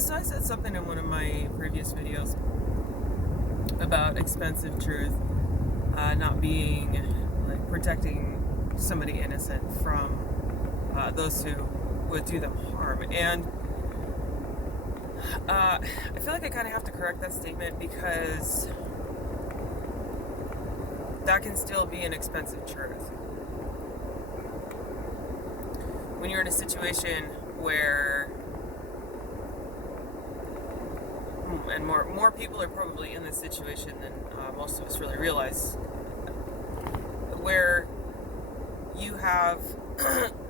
So I said something in one of my previous videos about expensive truth not being like protecting somebody innocent from those who would do them harm. And I feel like I kind of have to correct that statement because that can still be an expensive truth. When you're in a situation where, and more people are probably in this situation than most of us really realize, where you have,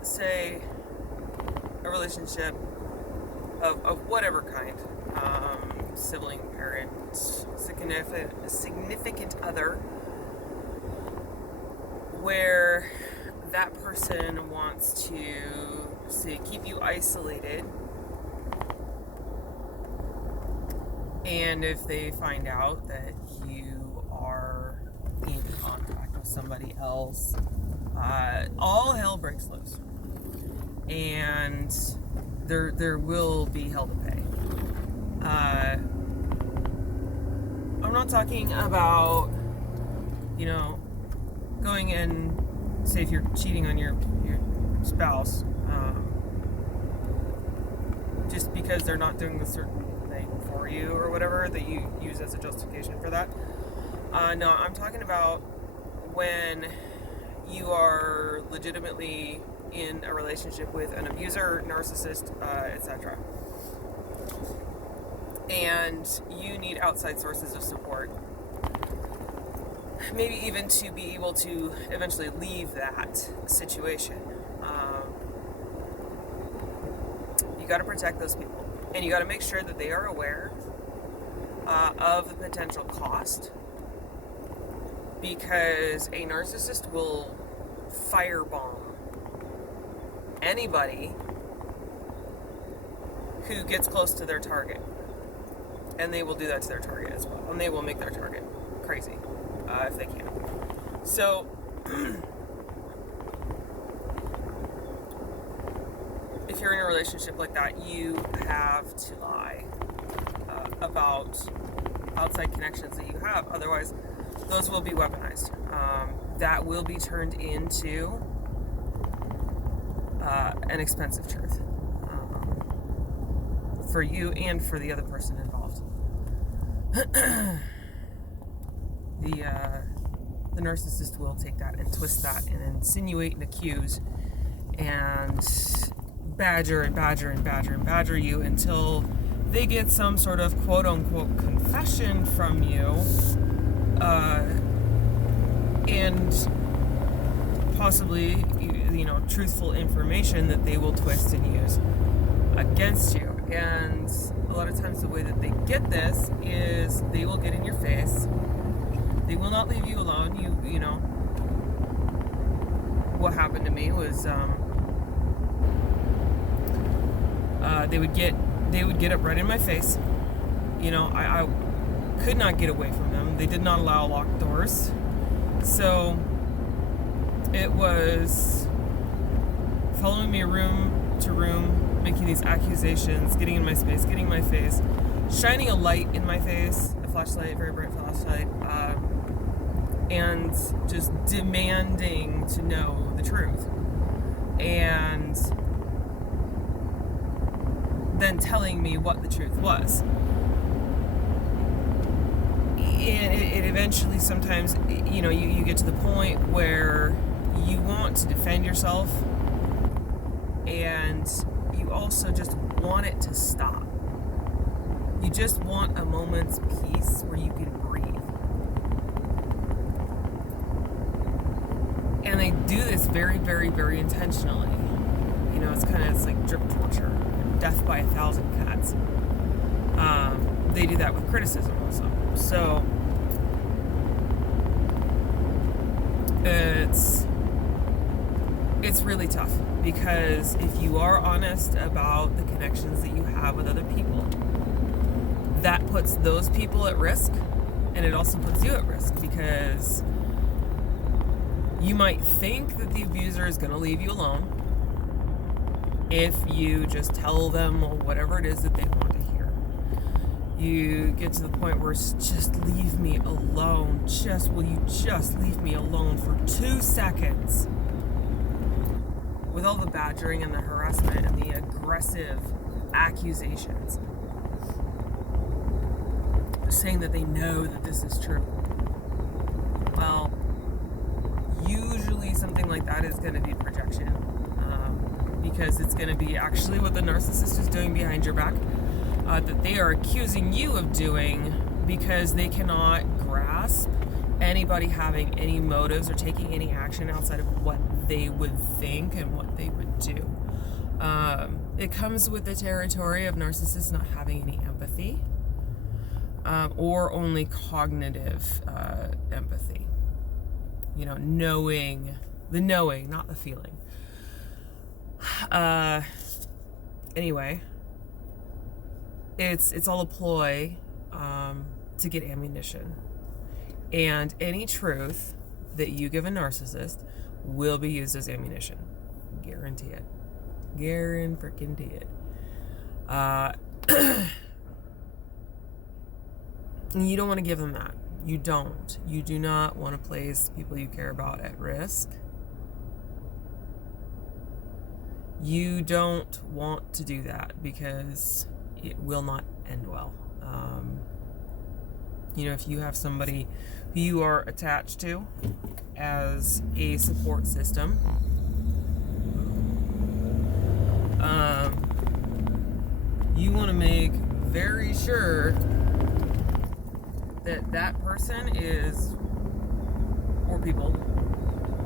say, a relationship of whatever kind, sibling, parent, significant other, where that person wants to, say, keep you isolated. And if they find out that you are in contact with somebody else, all hell breaks loose. And there will be hell to pay. I'm not talking about, going and, say, if you're cheating on your spouse, just because they're not doing the certain thing for you or whatever that you use as a justification for that. No, I'm talking about when you are legitimately in a relationship with an abuser, narcissist, etc. And you need outside sources of support. Maybe even to be able to eventually leave that situation. You got to protect those people. And you got to make sure that they are aware of the potential cost. Because a narcissist will firebomb anybody who gets close to their target. And they will do that to their target as well. And they will make their target crazy if they can. So, if you're in a relationship like that, you have to lie about outside connections that you have. Otherwise, those will be weaponized. That will be turned into an expensive truth for you and for the other person involved. The narcissist will take that and twist that and insinuate and accuse and badger and badger and badger and badger you until they get some sort of quote-unquote confession from you, and possibly, truthful information that they will twist and use against you. And a lot of times the way that they get this is they will get in your face. They will not leave you alone. You know, what happened to me was they would get up right in my face. I could not get away from them. They did not allow locked doors. So it was following me room to room, making these accusations, getting in my space, getting in my face, shining a light in my face, a flashlight, very bright flashlight, and just demanding to know the truth. And then telling me what the truth was. And it eventually, sometimes, you get to the point where you want to defend yourself, and you also just want it to stop. You just want a moment's peace where you can breathe. And they do this very, very, very intentionally. It's like drip torture, death by 1,000 cuts. They do that with criticism also. So it's really tough, because if you are honest about the connections that you have with other people, that puts those people at risk, and it also puts you at risk, because you might think that the abuser is going to leave you alone if you just tell them whatever it is that they want to hear. You get to the point where it's just leave me alone. Will you just leave me alone for 2 seconds? With all the badgering and the harassment and the aggressive accusations, saying that they know that this is true. Well, usually something like that is going to be projection, because it's going to be actually what the narcissist is doing behind your back, that they are accusing you of doing, because they cannot grasp anybody having any motives or taking any action outside of what they would think and what they would do. It comes with the territory of narcissists not having any empathy, or only cognitive empathy. Knowing, not the feeling. Anyway, it's all a ploy to get ammunition. And any truth that you give a narcissist will be used as ammunition. Guarantee it. Guaran-freaking-tee it. You don't want to give them that. You don't. You do not want to place people you care about at risk. You don't want to do that because it will not end well. If you have somebody who you are attached to as a support system, you want to make very sure that person is, or people,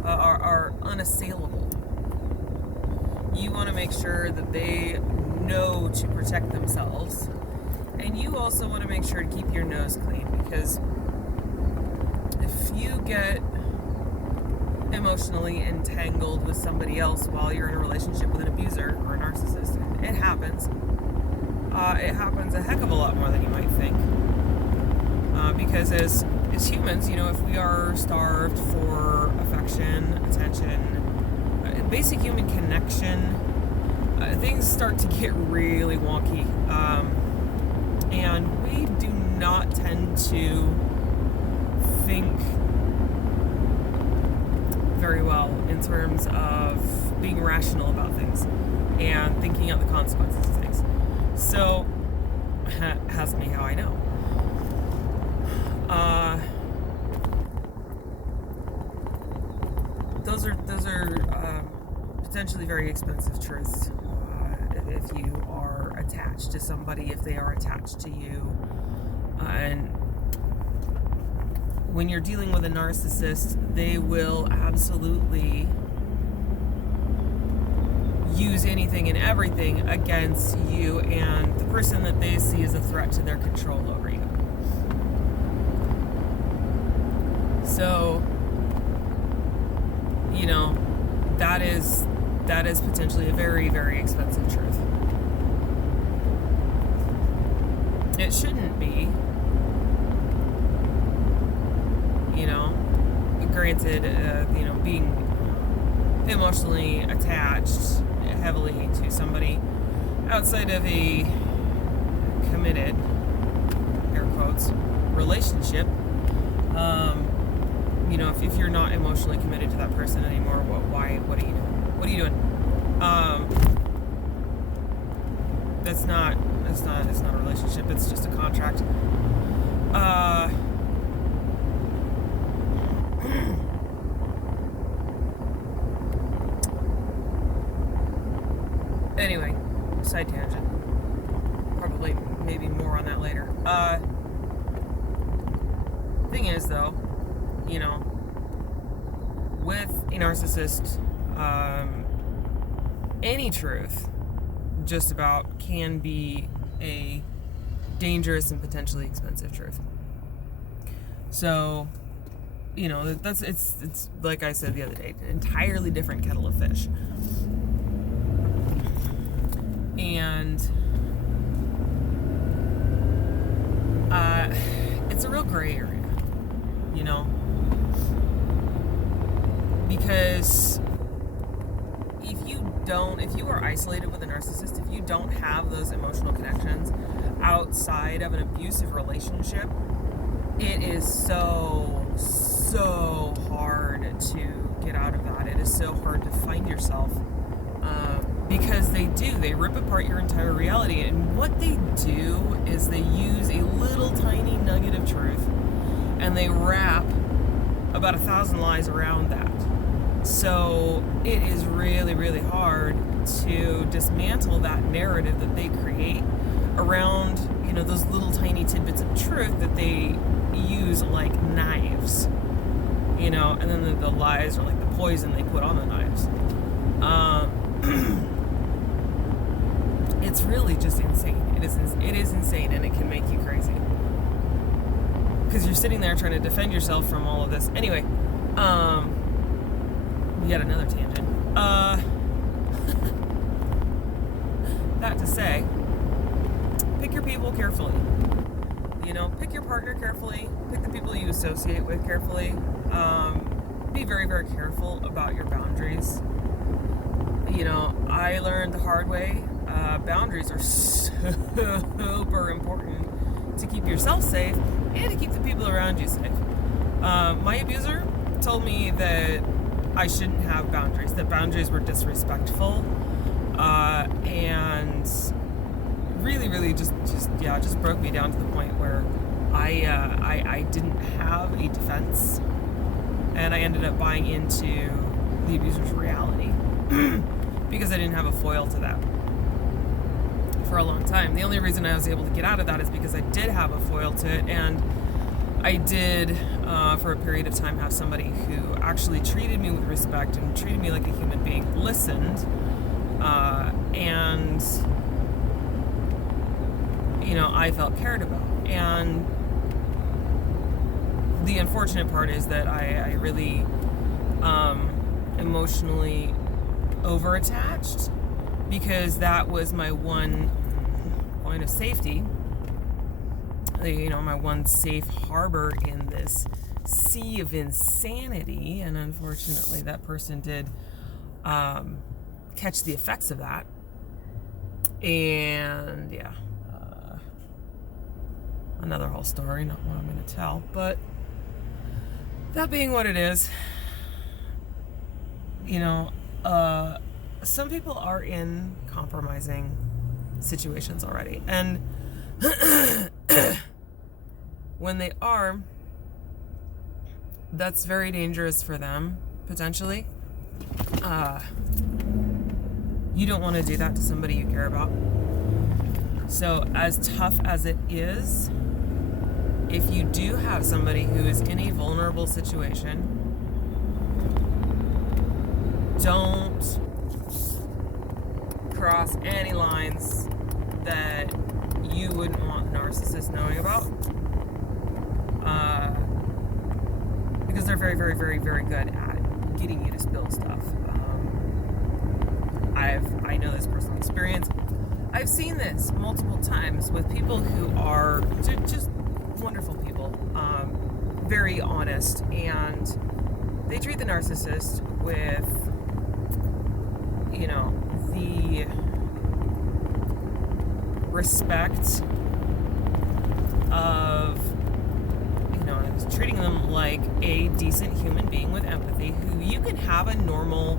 are unassailable. You want to make sure that they know to protect themselves. And you also want to make sure to keep your nose clean, because if you get emotionally entangled with somebody else while you're in a relationship with an abuser or a narcissist, it happens. It happens a heck of a lot more than you might think. Because as humans, if we are starved for affection, attention, basic human connection, things start to get really wonky. And we do not tend to think very well in terms of being rational about things and thinking out the consequences of things. So, ask me how I know. Those are potentially very expensive truths if you are attached to somebody, if they are attached to you. And when you're dealing with a narcissist, they will absolutely use anything and everything against you and the person that they see as a threat to their control over you. So, that is potentially a very, very expensive truth. It shouldn't be. Granted, being emotionally attached heavily to somebody outside of a committed, air quotes, relationship, if you're not emotionally committed to that person anymore, what are you doing? What are you doing? It's not a relationship, it's just a contract. Anyway, side tangent. Probably, maybe more on that later. Thing is, though, with a narcissist, any truth just about can be a dangerous and potentially expensive truth. So, it's like I said the other day, an entirely different kettle of fish. And it's a real gray area, because if you if you are isolated with a narcissist, if you don't have those emotional connections outside of an abusive relationship, it is so hard to get out of that. It is so hard to find yourself, because they rip apart your entire reality. And what they do is they use a little tiny nugget of truth and they wrap about 1,000 lies around that. So it is really, really hard to dismantle that narrative that they create around, those little tiny tidbits of truth that they use like knives, and then the lies are like the poison they put on the knives. It's really just insane. It is insane, and it can make you crazy because you're sitting there trying to defend yourself from all of this. Anyway, yet another tangent. That to say, pick your people carefully. Pick your partner carefully. Pick the people you associate with carefully. Be very, very careful about your boundaries. I learned the hard way. Boundaries are super important to keep yourself safe and to keep the people around you safe. My abuser told me that I shouldn't have boundaries, that boundaries were disrespectful, and really, really just broke me down to the point where I didn't have a defense, and I ended up buying into the abuser's reality because I didn't have a foil to that for a long time. The only reason I was able to get out of that is because I did have a foil to it, and I did, for a period of time, have somebody who actually treated me with respect and treated me like a human being, listened, and, I felt cared about. And the unfortunate part is that I really emotionally overattached, because that was my one point of safety, my one safe harbor in this sea of insanity. And unfortunately that person did catch the effects of that. And another whole story, not what I'm going to tell, but that being what it is, some people are in compromising situations already, and when they are, that's very dangerous for them, potentially. You don't want to do that to somebody you care about. So as tough as it is, if you do have somebody who is in a vulnerable situation, don't cross any lines that you wouldn't want a narcissist knowing about, because they're very, very, very, very good at getting you to spill stuff. I know this personal experience. I've seen this multiple times with people who are just wonderful people, very honest, and they treat the narcissist with, the respect of, treating them like a decent human being with empathy who you can have a normal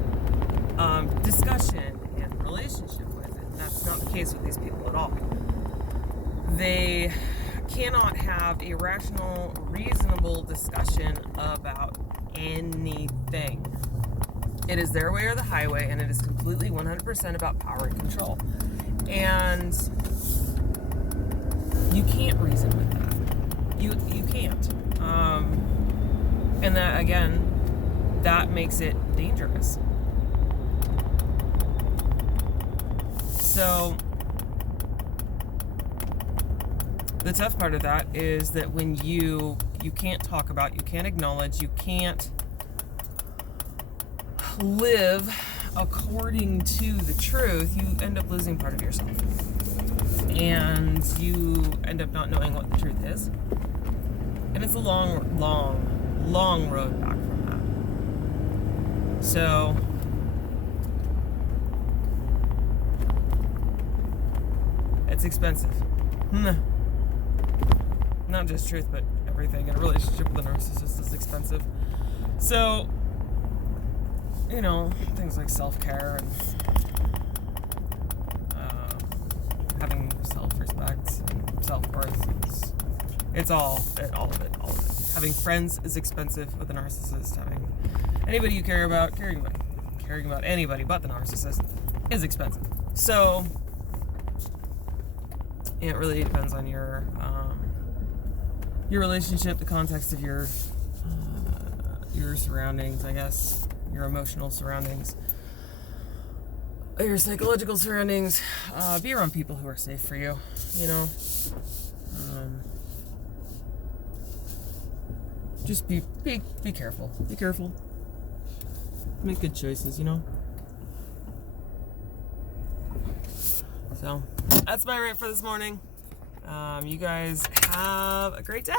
discussion and relationship with. And that's not the case with these people at all. They cannot have a rational, reasonable discussion about anything. It is their way or the highway, and it is completely 100% about power and control. And you can't reason with that. You can't. And that, again, that makes it dangerous. So the tough part of that is that when you can't talk about, you can't acknowledge, you can't live according to the truth, you end up losing part of yourself. And you end up not knowing what the truth is. And it's a long, long, long road back from that. So It's expensive. Not just truth, but everything in a relationship with a narcissist is expensive. So, you know, things like self-care and having self-respect and self-worth. It's all of it. Having friends is expensive with a narcissist. Having anybody you care about, caring about anybody but the narcissist is expensive. So it really depends on your relationship, the context of your surroundings, I guess, your emotional surroundings, your psychological surroundings. Be around people who are safe for you, you know. Just be careful. Be careful. Make good choices, you know. So that's my rant for this morning. You guys have a great day.